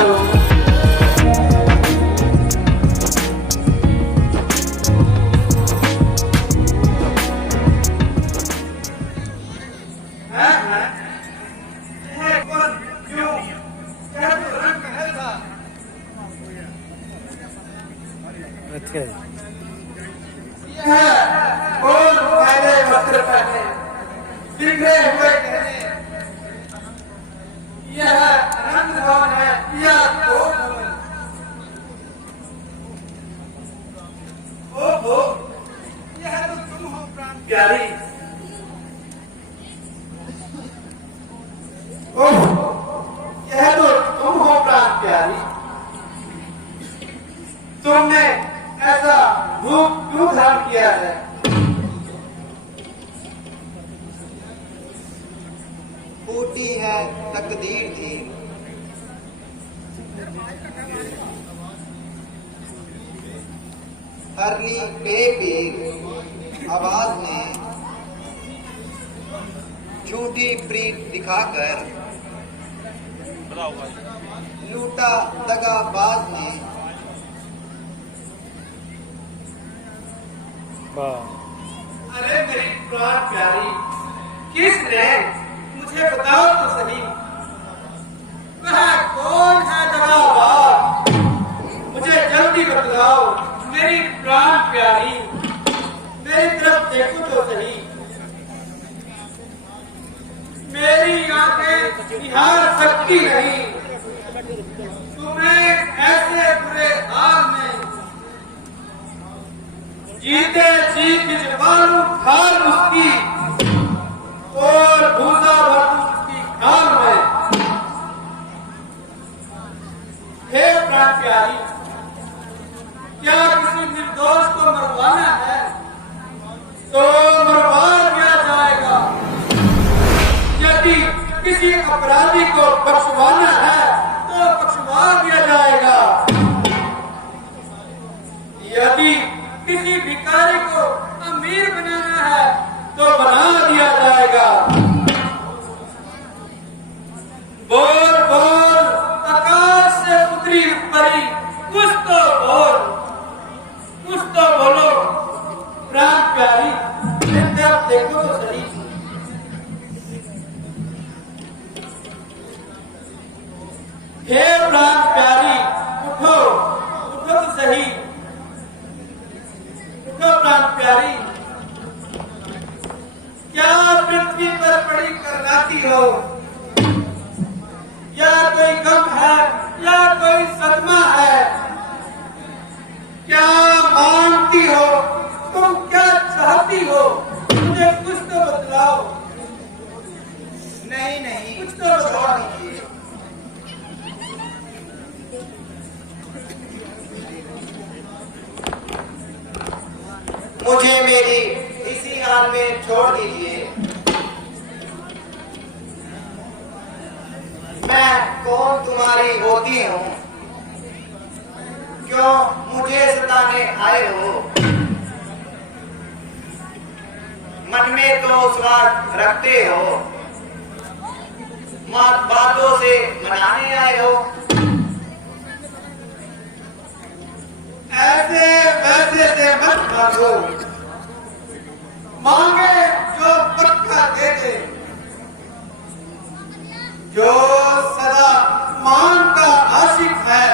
करो। अच्छा बोल पहले वस्त्र पहने, बिखरे हुए गहने, यह आनंद भवन है, यह तो भवन। ओहो, यह तो तुम हो प्राण प्यारी। ओहो, यह तो तुम हो प्राण प्यारी। तुमने ऐसा रूप क्यों धारण किया है? फूटी है तकदीर थी, हरनी बेबेग आवाज ने, झूठी प्रीत दिखाकर लूटा दगाबाज ने। अरे मेरी प्राण प्यारी, किसने? मुझे बताओ तो सही, वह कौन है दगाबाज? मुझे जल्दी बतलाओ मेरी प्राण प्यारी, मेरी तरफ देखो तो सही। मेरी आंखें निहार सकती नहीं तुम्हें ऐसे बुरे हाल में। जीते जी भिजवालू खाल उसकी और भूसा भरू उसकी खाल में। हे प्राण प्यारी, क्या किसी निर्दोष को मरवाना है तो मरवा दिया जाएगा, यदि किसी अपराधी को बख्शवाना है तो बख्शवा दिया जाएगा, यदि किसी भिखारी को अमीर बनाना है तो बना दिया जाएगा। बोल बोल आकाश से उतरी परी, कुछ तो बोल, कुछ तो बोलो प्राण प्यारी, आप देखो तो सही। हे प्राण प्यारी, उठो उठो तो सही, प्राण प्यारी। क्या पृथ्वी पर पड़ी करलाती हो? या कोई गम है या कोई सदमा है? क्या मांगती हो? तुम क्या चाहती हो? मुझे कुछ तो बतलाओ। नहीं नहीं, कुछ तो बतलाओ। मुझे मेरी इसी हाल में छोड़ दीजिए। मैं कौन तुम्हारी होती हूँ, क्यों मुझे सताने आए हो? मन में तो स्वार्थ रखते हो, बातों से मनाने आए हो। ऐसे वैसे से मत मांगो, मांगे जो पक्का दे दे, जो सदा मान का आशिक है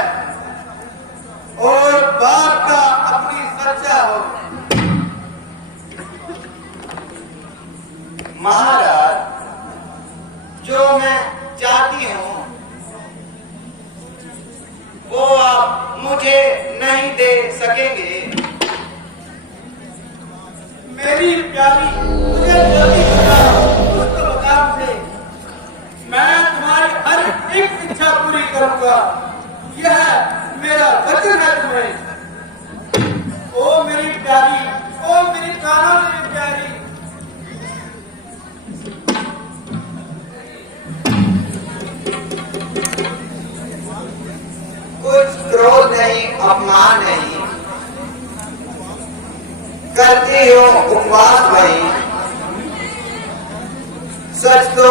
और बाप का अपनी सच्चा हो। महाराज, जो मैं चाहती हूँ वो आप मुझे नहीं दे सकेंगे। मेरी प्यारी, मुझे जल्दी बताओ, कुछ तो बता मुझे। मैं तुम्हारी हर एक इच्छा पूरी करूंगा, यह मेरा वचन है तुम्हें। ओ मेरी प्यारी, ओ मेरी प्राणों से प्यारी। कुछ क्रोध नहीं, अपमान नहीं, करती हो उपवास भाई। सच तो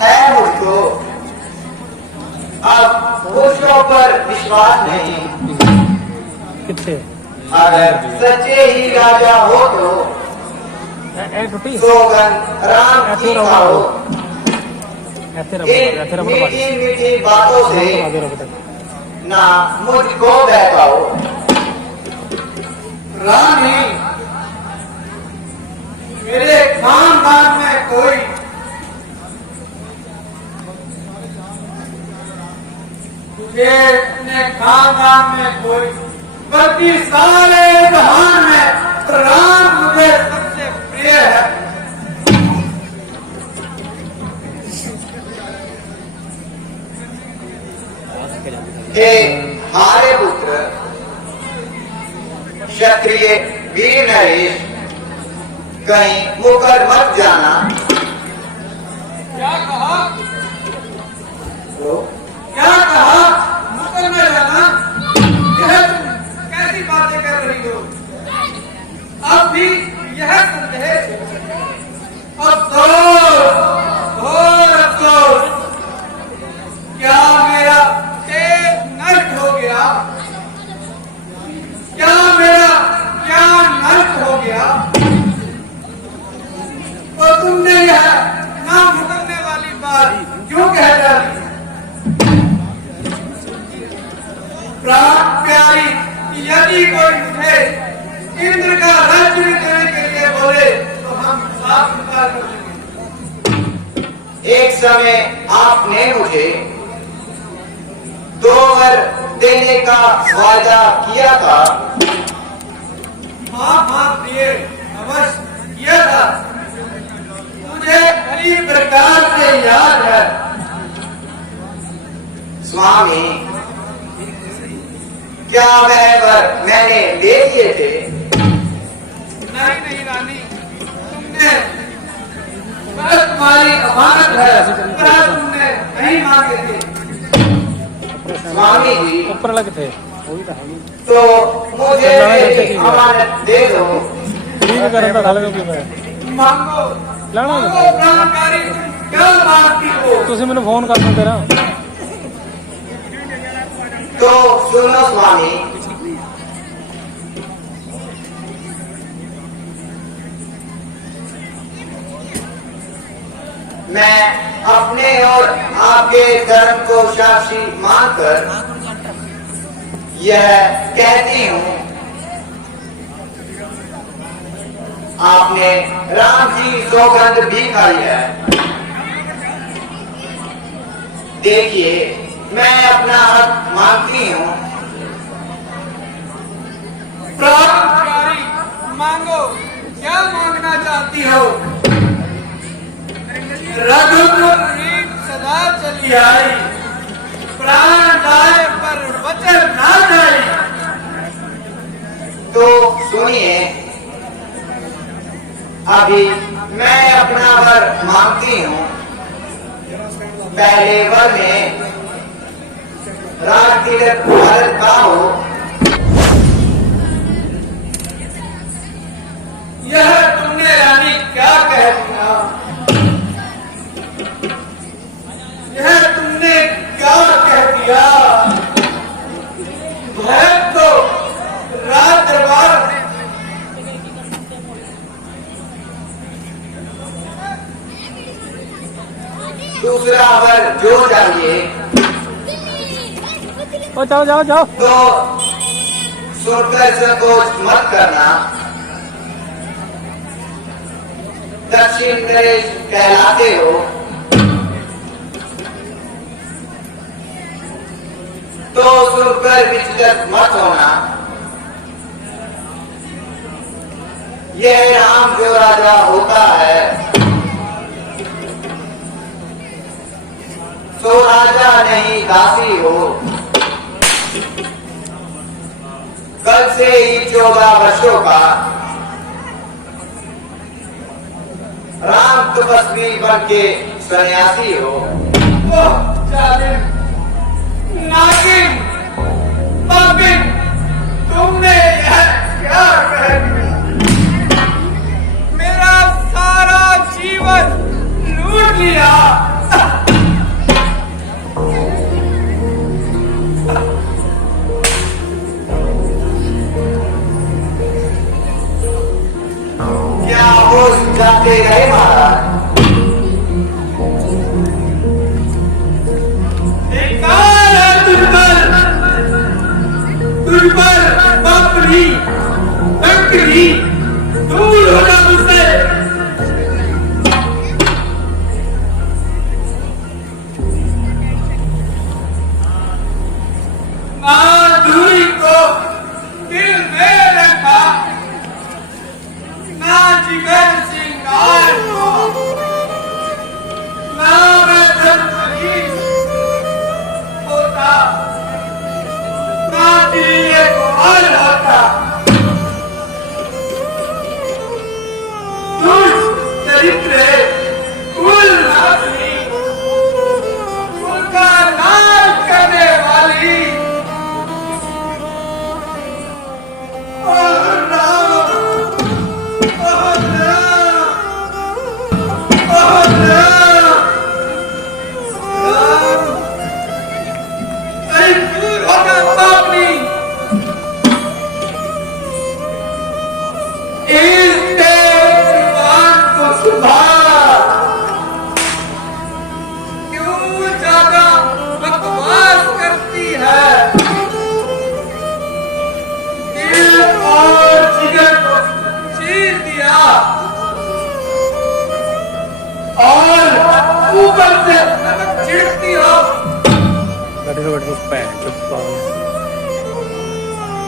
है मुझको, अब पुरुषों पर विश्वास नहीं। कितने अगर सच्चे ही राजा हो तो टूटी सौगंध राम की का हो। ऐसे इन रबर मीठी मीठी बातों से ना मुझको बहकाओ। रानी, मेरे खानदान में कोई तुझे अपने खानदान में कोई, बल्कि सारे जहान में राम मुझे सबसे प्रिय है। हे हारे पुत्र क्षत्रिय वीर नरेश, कहीं मुकर मत जाना। क्या कहा? तो क्या कहा? मुकर में जाना? यह तुम कैसी बातें कर रही हो? अब भी यह संदेह? अफसोस, घोर अफसोस। क्या मेरा तेज नष्ट हो गया? क्या मेरा ज्ञान नष्ट हो गया? तो तुमने यह ना मुकरने वाली बात क्यों कह डाली? प्राण प्यारी, यदि कोई मुझे इंद्र का राज्य देने के लिए बोले तो हम साफ इनकार कर देंगे। एक समय आपने मुझे 2 वर देने का वादा किया था। हाँ प्रिय, अवश्य किया था। मुझे भली प्रकार से याद है। स्वामी, क्या वह वर मैंने दे दिए थे? नहीं रानी, तुमने, बस तुम्हारी अमानत है, पर तुमने नहीं मांगे थे। स्वामी जी, ऊपर लगे थे तो मुझे मेरी अमानत दे दो। ठीक करता था लगे मैं मांगो, लेना मांगो प्राणकारी, तुम क्या मांगती हो? तुझे मैंने फोन कर दूं तेरा तो सुनो स्वामी, मैं अपने और आपके धर्म को साक्षी मानकर यह कहती हूँ, आपने राम जी सौगंध भी खाई है। देखिए, मैं अपना हक मांगती हूँ। प्राणकारी, मांगो, क्या मांगना चाहती हो? रघुकुल रीत सदा चली आई, प्राण जाए पर वचन ना जाए। तो सुनिए, अभी मैं अपना वर मांगती हूँ। पहले वर में राज तिलक भारत का हो। यह तुमने रानी क्या कह दिया? यह तुमने क्या कह दिया? है तो राज दरबार में दूसरा वर जो चाहिए ओ जाओ जाओ जाओ तो सुनकर संकोच मत करना। दक्षिण नरेश कहलाते हो तो सुनकर विचलित मत होना। यह राम जो राजा होता है तो राजा नहीं दासी हो। कल से ही 14 वर्षों का राम तपस्वी बन के सन्यासी हो। ओह जालिम, नागिन, पापिन, तुमने यह क्या कह दिया? मेरा सारा जीवन लूट लिया। दे गए महाराज। धिक्कार है तुझ पर पाप नहीं, डंक नहीं, दूर हो जा मुझसे। ना दूरी को दिल में रखा, ना जिगर सिंगार को, ना मैं धनपरी होता, ना दिल को और होता। दुष्ट चरित्र है, कुल नाथनी, कुल का नाश करने वाली।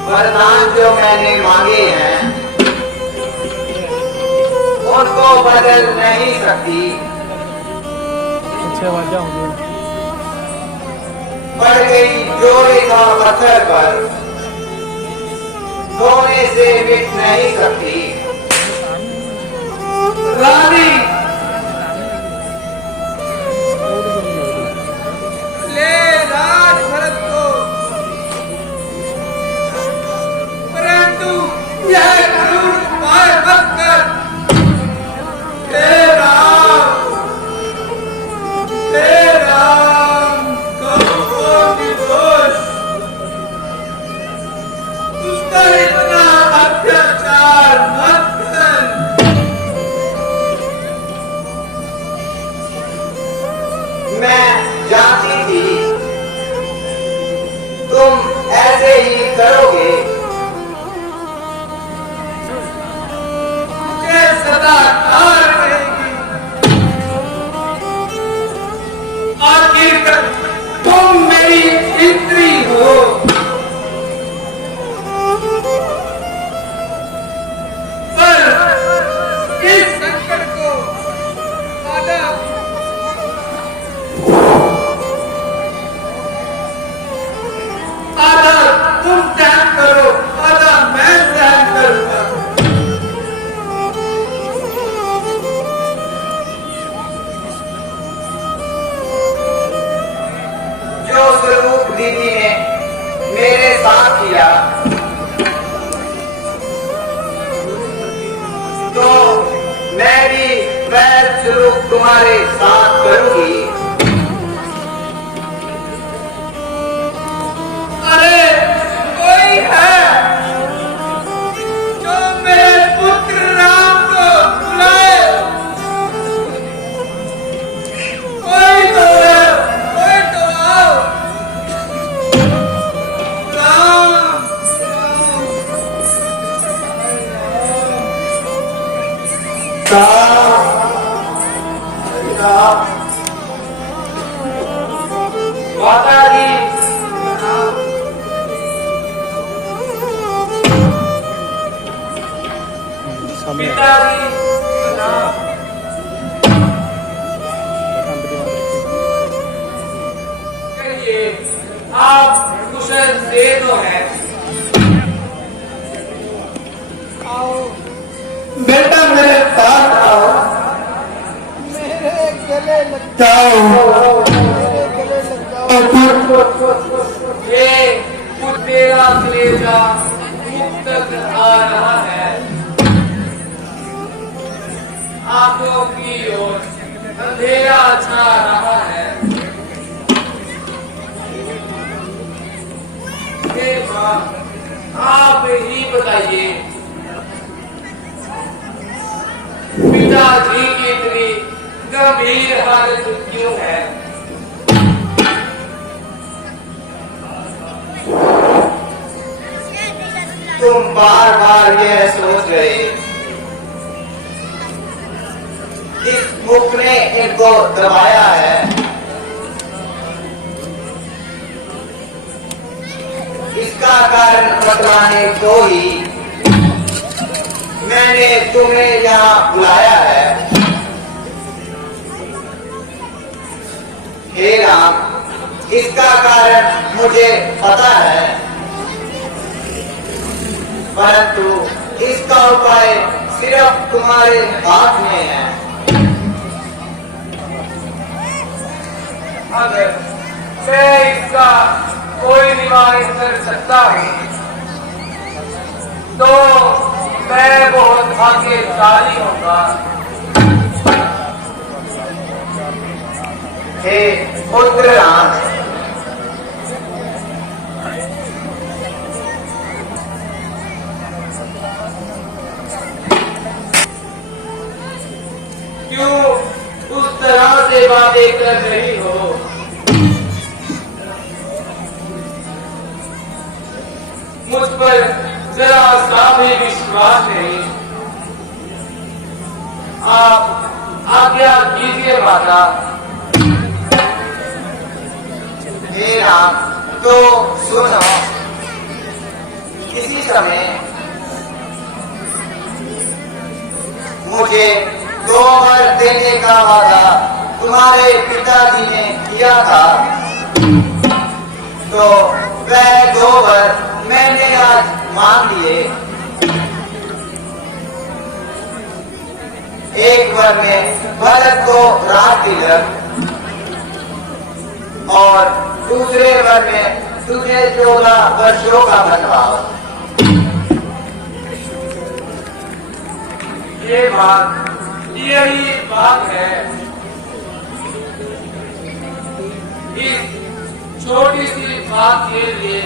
वरदान जो मैंने मांगे हैं उनको बदल नहीं सकती। अच्छे आवाज़ होंगी। पड़ गई जो रेखा पत्थर पर, धोने से मिट नहीं सकती। रानी ले राज भरत को, परंतु यह क्रूर उपाय मत कर। हे राम को निर्दोष तुझ पर इतना अत्याचार मत कर। मैं जानती थी तुम ऐसे ही करोगे। मुझे सदा ठार रहेगी। आखिर तुम मेरी स्त्री हो। पर इस संकट को आधा तुम सहन करो, आधा मैं सहन करूंगा। जो स्वरूप दीदी ने मेरे साथ किया तो मैं भी वह स्वरूप तुम्हारे साथ करूंगी। अरे कोई है जो मेरे पुत्र राम को बुलाए। कोई तो है, कोई तो आओ। राम माता जी समय पिताजी कहिए, आप कुशल से तो हैं। बेटा मेरे पास आओ। मेरे गले लग जाओ। मेरे गले लग जाओ। ये कुछ तेरा कलेजा मुख तक आ रहा है। आंखों की ओर अंधेरा छा रहा है। हे मां, आप ही बताइए, पिताजी गंभीर हालत क्यों है? तुम बार बार यह सोच रहे इस मुख ने इनको दबाया है, इसका कारण बतलाने को ही मैंने तुम्हें यहाँ बुलाया है। हे राम, इसका कारण मुझे पता है, परंतु इसका उपाय सिर्फ तुम्हारे हाथ में है। अगर मैं इसका कोई निवारण कर सकता हूँ तो मैं बहुत भाग्यशाली होगा। हे पुत्र राम, क्यों उस तरह से बातें कर रही हो? मुझ पर जरा सा भी विश्वास नहीं। आप आज्ञा कीजिए माता। हे राम, तो सुनो, किसी समय मुझे 2 वर देने का वादा तुम्हारे पिताजी ने किया था, तो वह 2 वर मैंने आज मान लिए। एक वर में भरत को राज तिलक और दूसरे वर में तुझे 14 वर्षों का बनवास। यही बात है। इस छोटी सी बात के लिए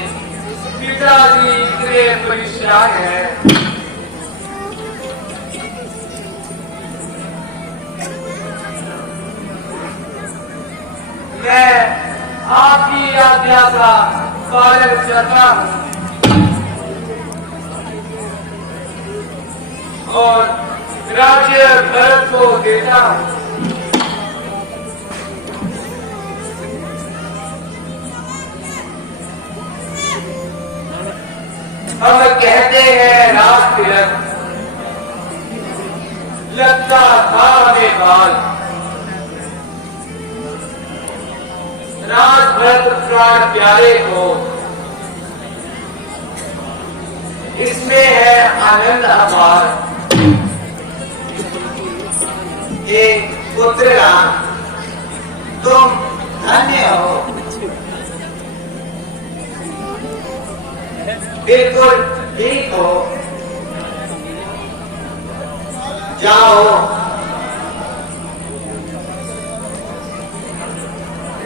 पिताजी इतने परेशान हैं। मैं आपकी आज्ञा का पालन करता हूँ और राज्य भरत को देता हूँ। हम कहते हैं राज तिलक, लगता था हमें बाल। राज भरत प्राण प्यारे को इसमें है आनंद अपार। ये पुत्र राम, तुम धन्य हो, बिल्कुल ठीक हो। जाओ,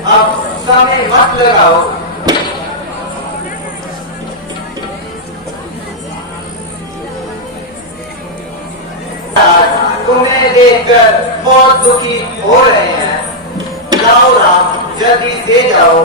अब समय मत लगाओ। तुम्हें देखकर बहुत दुखी हो रहे हैं। जाओ राम, जल्दी से जाओ।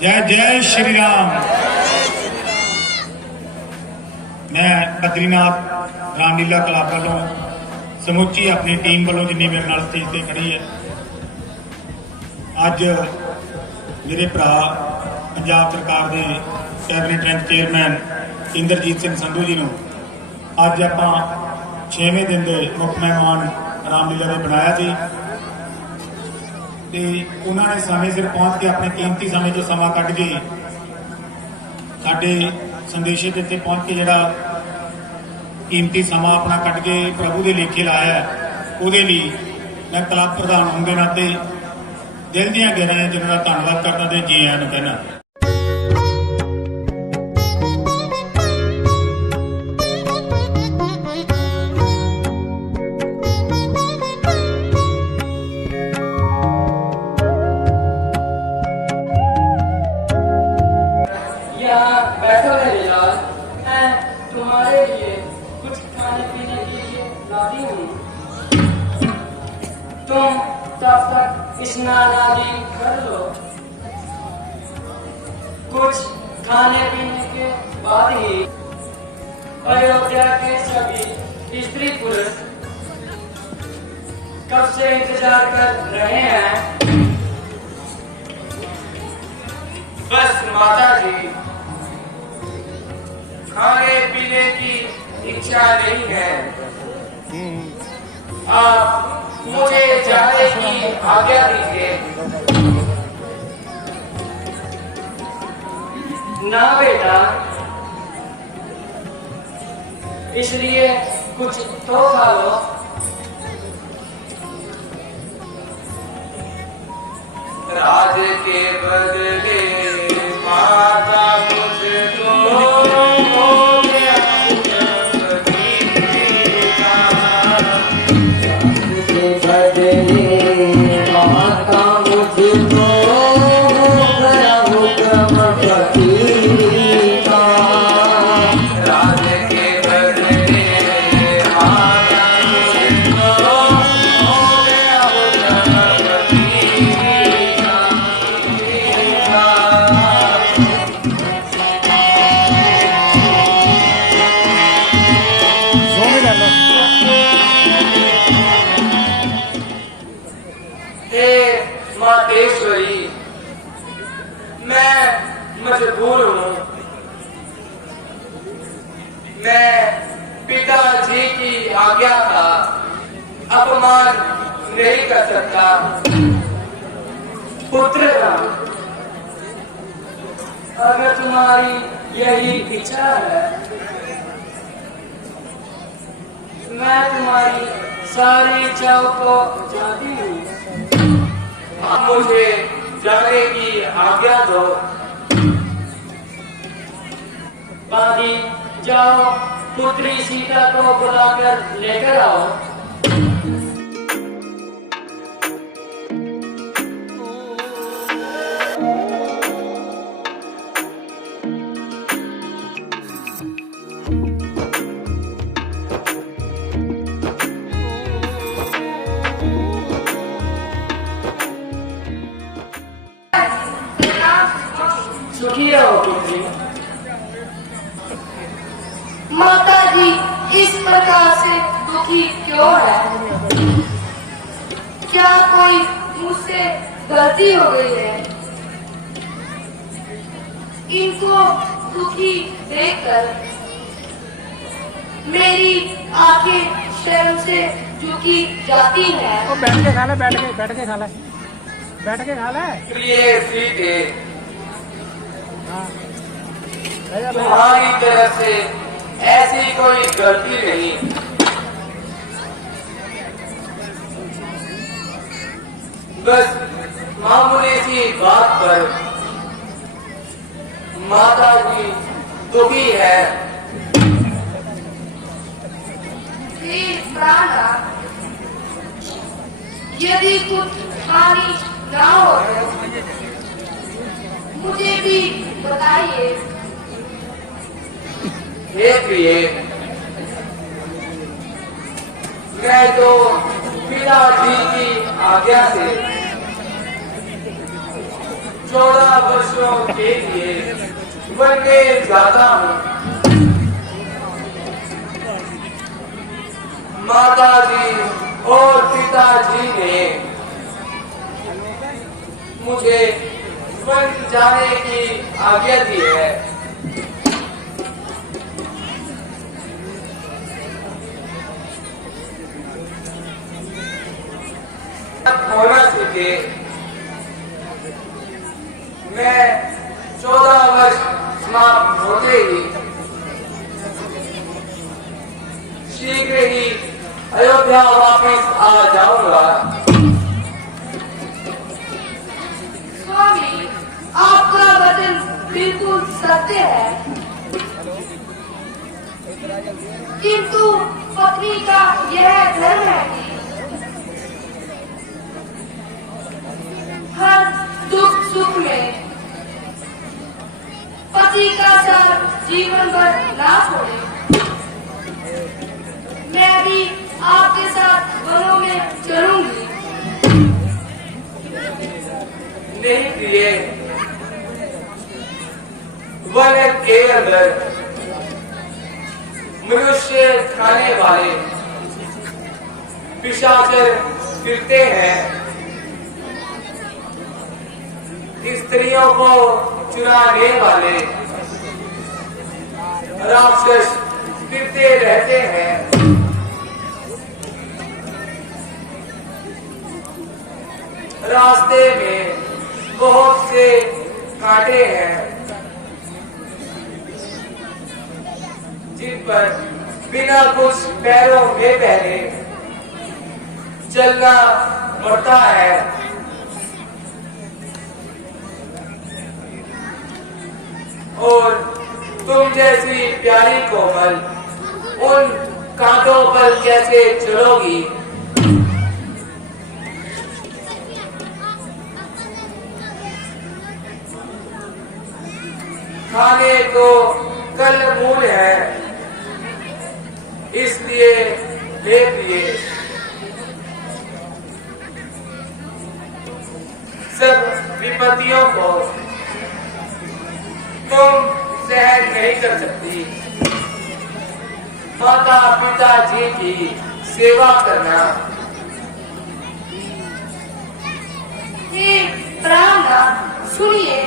जय जय श्री राम। मैं बद्रीनाथ रामलीला क्लब वालों समुची अपनी टीम वालों जिन्नी मेरे नाल स्टेज ते खड़ी है, अज मेरे भरा पंजाब सरकार के cabinet rank chairman Inderjit Singh Sandhu ji नूं अज आपां 6वें दिन के मुख मेहमान रामलीला ने बनाया सी ते उन्होंने समय सिर पहुंच के अपने कीमती समय जो समा कढ़ के साडे संदेशे ते पहुंच के जिहड़ा कीमती समा अपना कढ़ के प्रभु के लेखे लाया है, उहदे लई मैं क्लब प्रधान होने के नाते दिल दीआं गहराइयां जिन्हां दा धन्नवाद करदा ते जी आइआं नूं कहना। यहाँ बैठो मेरे लाल, मैं तुम्हारे लिए कुछ खाने पीने के लिए लाती हूँ। तुम तब तक स्नान आदि कर लो। कुछ खाने पीने के बाद ही अयोध्या के सभी स्त्री पुरुष कब से इंतजार कर रहे हैं। बस माता जी, खाने पीने की इच्छा नहीं है, आप मुझे जाने की आज्ञा दीजिए। ना बेटा, इसलिए कुछ तो खा लो। राज के बदले माता मुझको हो गया राज के बदले माता मुझको हो गया सो भी कर लो। हे मातेश्वरी, मैं मजबूर हूँ। मैं पिताजी की आज्ञा का अपमान नहीं कर सकता। पुत्र राम, अगर तुम्हारी यही इच्छा है, मैं तुम्हारी सारी इच्छाओं को जानती हूँ। आप मुझे जाने की आज्ञा दो। बाकी जाओ, पुत्री सीता को बुलाकर लेकर आओ। सुखी रहो पुत्री। माता जी इस प्रकार से दुखी क्यों है? क्या कोई मुझसे गलती हो गई है? इनको दुखी देखकर मेरी आंखें शर्म से झुकी जाती हैं। वो बैठ के खा ले, बैठ के खा ले, बैठ के खा ले। प्रिय सीते, हाँ ले जा, ले जा। तुम्हारी तरफ से ऐसी कोई गलती नहीं। बस मामूली सी बात पर माता जी दुखी है। वीर प्राणनाथ, यदि कुछ हानि ना हो तो मुझे भी बताइए। हे प्रिय, मैं तो पिताजी की आज्ञा से 14 वर्षों के लिए बनने जाता हूँ। माताजी और पिताजी ने मुझे वन जाने की आज्ञा दी है। होना सीखे। मैं 14 वर्ष समाप्त होते ही शीघ्र ही अयोध्या वापस आ जाऊंगा। स्वामी, आपका वचन बिल्कुल सत्य है, किंतु पत्नी का यह धर्म है कि हर दुख सुख में पति का साथ जीवन भर ना छोड़े। मैं भी आपके साथ वनों में चलूंगी। नहीं प्रिय, वन के अंदर मनुष्य खाने वाले पिशाचर फिरते हैं। स्त्रियों को चुराने वाले राक्षस फिरते रहते हैं। रास्ते में बहुत से कांटे हैं जिन पर बिना कुछ पैरों में पहने चलना पड़ता है। और तुम जैसी प्यारी कोमल उन कांटों पर कैसे चलोगी? खाने को कल मूल है, इसलिए ले लिए। सब विपत्तियों को तुम सहन नहीं कर सकती। माता पिताजी की सेवा करना। हे प्राणनाथ, सुनिए।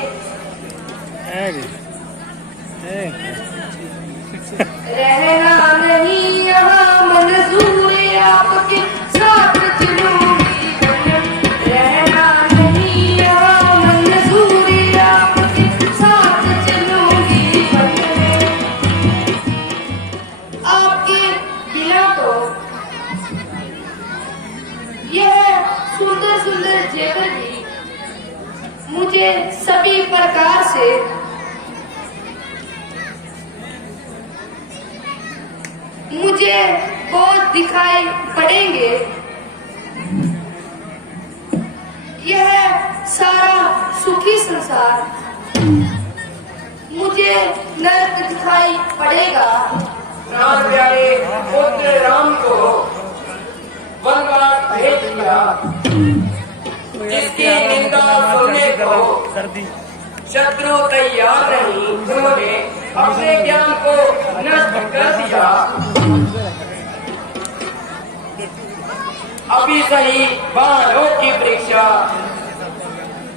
रहना नहीं यहाँ मंजूर आपके साथ चलूंगी। रहना नहीं यहाँ मंजूर आपके साथ चलूंगी। आपके बिना तो यह सुंदर सुंदर जेवर भी मुझे सभी प्रकार से मुझे बहुत दिखाई पड़ेंगे। यह सारा सुखी संसार मुझे नर्क दिखाई पड़ेगा। राम प्यारे पुत्र राम को वनवास भेज दिया, जिसकी निंदा सुनने को शत्रु तैयार नहीं। उन्होंने अपने ज्ञान को नष्ट कर दिया। अभी सही बाणों की परीक्षा,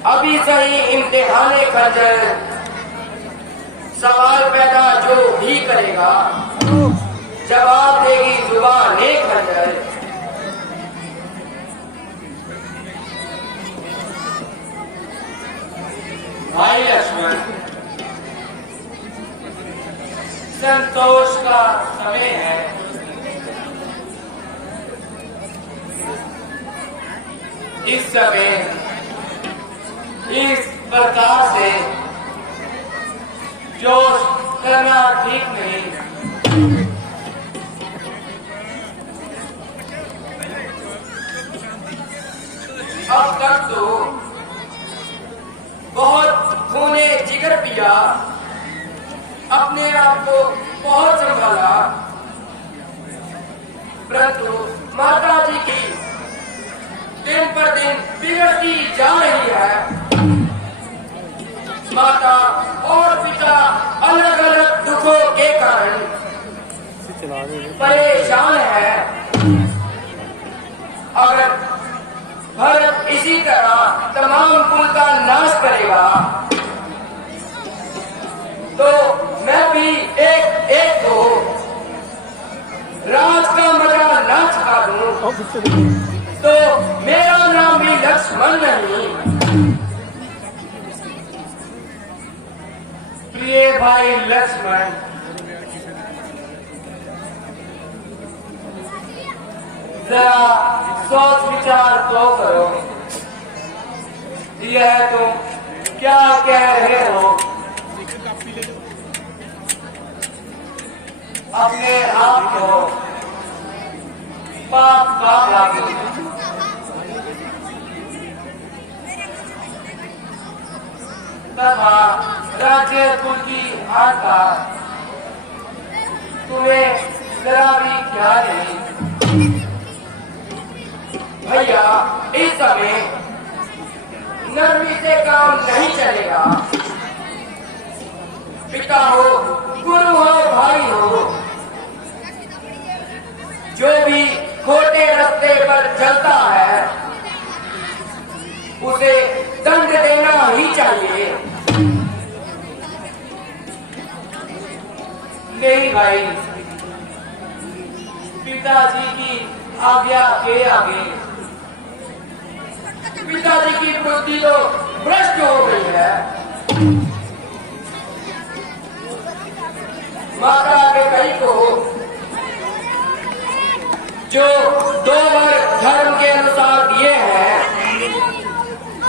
अभी सही इम्तिहान खंजर। सवाल पैदा जो भी करेगा, जवाब देगी जुबान खंजर। भाई लक्ष्मण, संतोष का समय है। इस समय इस प्रकार से जोश करना ठीक नहीं। अब तक तो बहुत खूने जिगर पिया, अपने आप को बहुत संभाला, परंतु माता जी की दिन पर दिन बिगड़ती जा रही है। परेशान है। अगर भरत इसी तरह तमाम कुल का नाश करेगा तो मैं भी एक एक को राज का मजा ना छा दूं तो मेरा नाम भी लक्ष्मण नहीं। प्रिय भाई लक्ष्मण, जरा सोच विचार तो करो, यह तुम क्या कह रहे हो? अपने आप को पाप का लागू तथा राज्य कुल की आस्था तुम्हें जरा भी ख्याल नहीं। भैया, इस समय नरमी से काम नहीं चलेगा। पिता हो, गुरु हो, भाई हो, जो भी खोटे रास्ते पर चलता है उसे दंड देना ही चाहिए। नहीं भाई, पिताजी की आज्ञा के आगे पिताजी की बुद्धि तो भ्रष्ट हो गई है। माता के कई को जो 2 वर्ग धर्म के अनुसार दिए हैं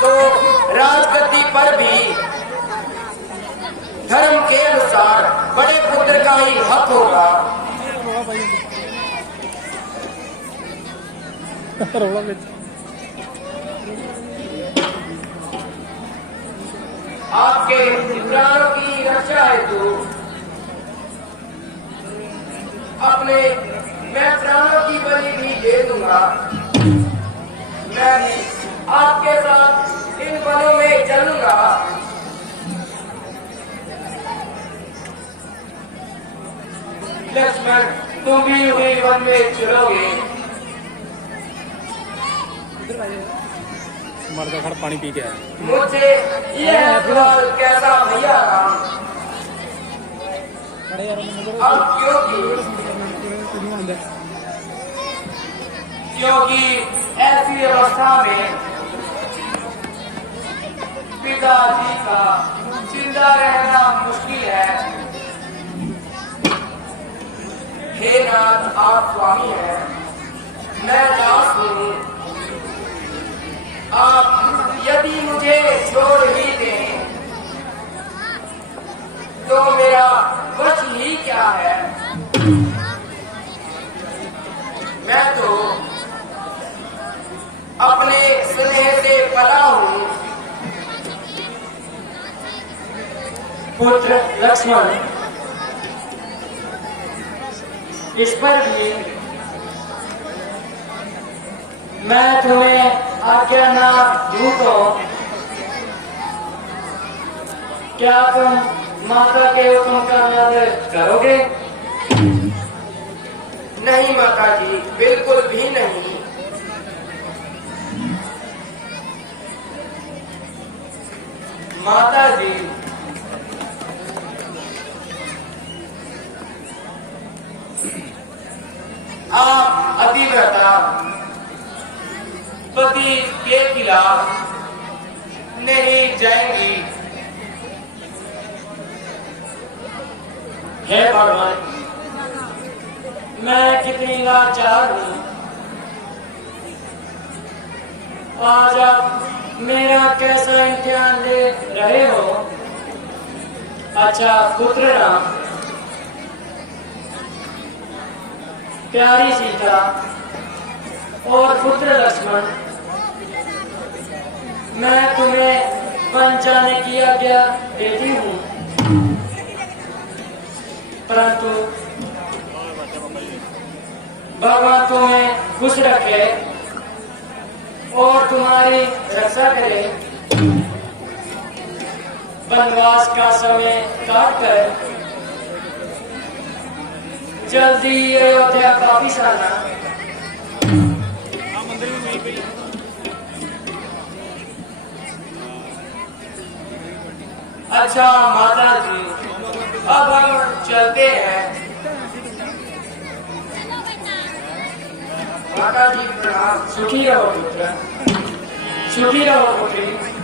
तो राजगद्दी पर भी धर्म के अनुसार बड़े पुत्र का ही हक होगा। आपके प्राणों की रक्षा हेतु मैं प्राणों की बलि भी दे दूंगा। मैं भी आपके साथ इन वनों में चलूंगा। लक्ष्मण, तुम भी हुई वन में चलोगे? मर का खड़ पानी पी के आया। मुझे यह सवाल कैसा भैया अब क्योंकि ऐसी अवस्था में पिताजी का जिंदा रहना मुश्किल है। हे नाथ, आप स्वामी हैं, मैं दास हूँ। आप यदि मुझे छोड़ ही दें तो मेरा वश ही क्या है? मैं तो अपने स्नेह से पला हूँ। पुत्र लक्ष्मण, इस पर भी मैं तुम्हें आज्ञा ना दूं तो क्या तुम माता के हुक्म का आदर करोगे? नहीं माता जी, बिल्कुल भी नहीं। माता जी, आप अतिव्रता पति के खिलाफ नहीं जाएंगी। हे भगवान, मैं कितनी लाचार हूँ। आज आप मेरा कैसा इम्तिहान ले रहे हो? अच्छा पुत्र राम, प्यारी सीता और पुत्र लक्ष्मण, मैं तुम्हें वन जाने की आज्ञा देती हूँ, परंतु भगवान तुम्हें खुश रखे और तुम्हारी रक्षा करे। वनवास का समय काट कर जल्दी अयोध्या वापिस आना। अच्छा माता जी, अब हम चलते हैं। माता जी प्रणाम। सुखी रहो पुत्र, सुखी रहो पुत्री।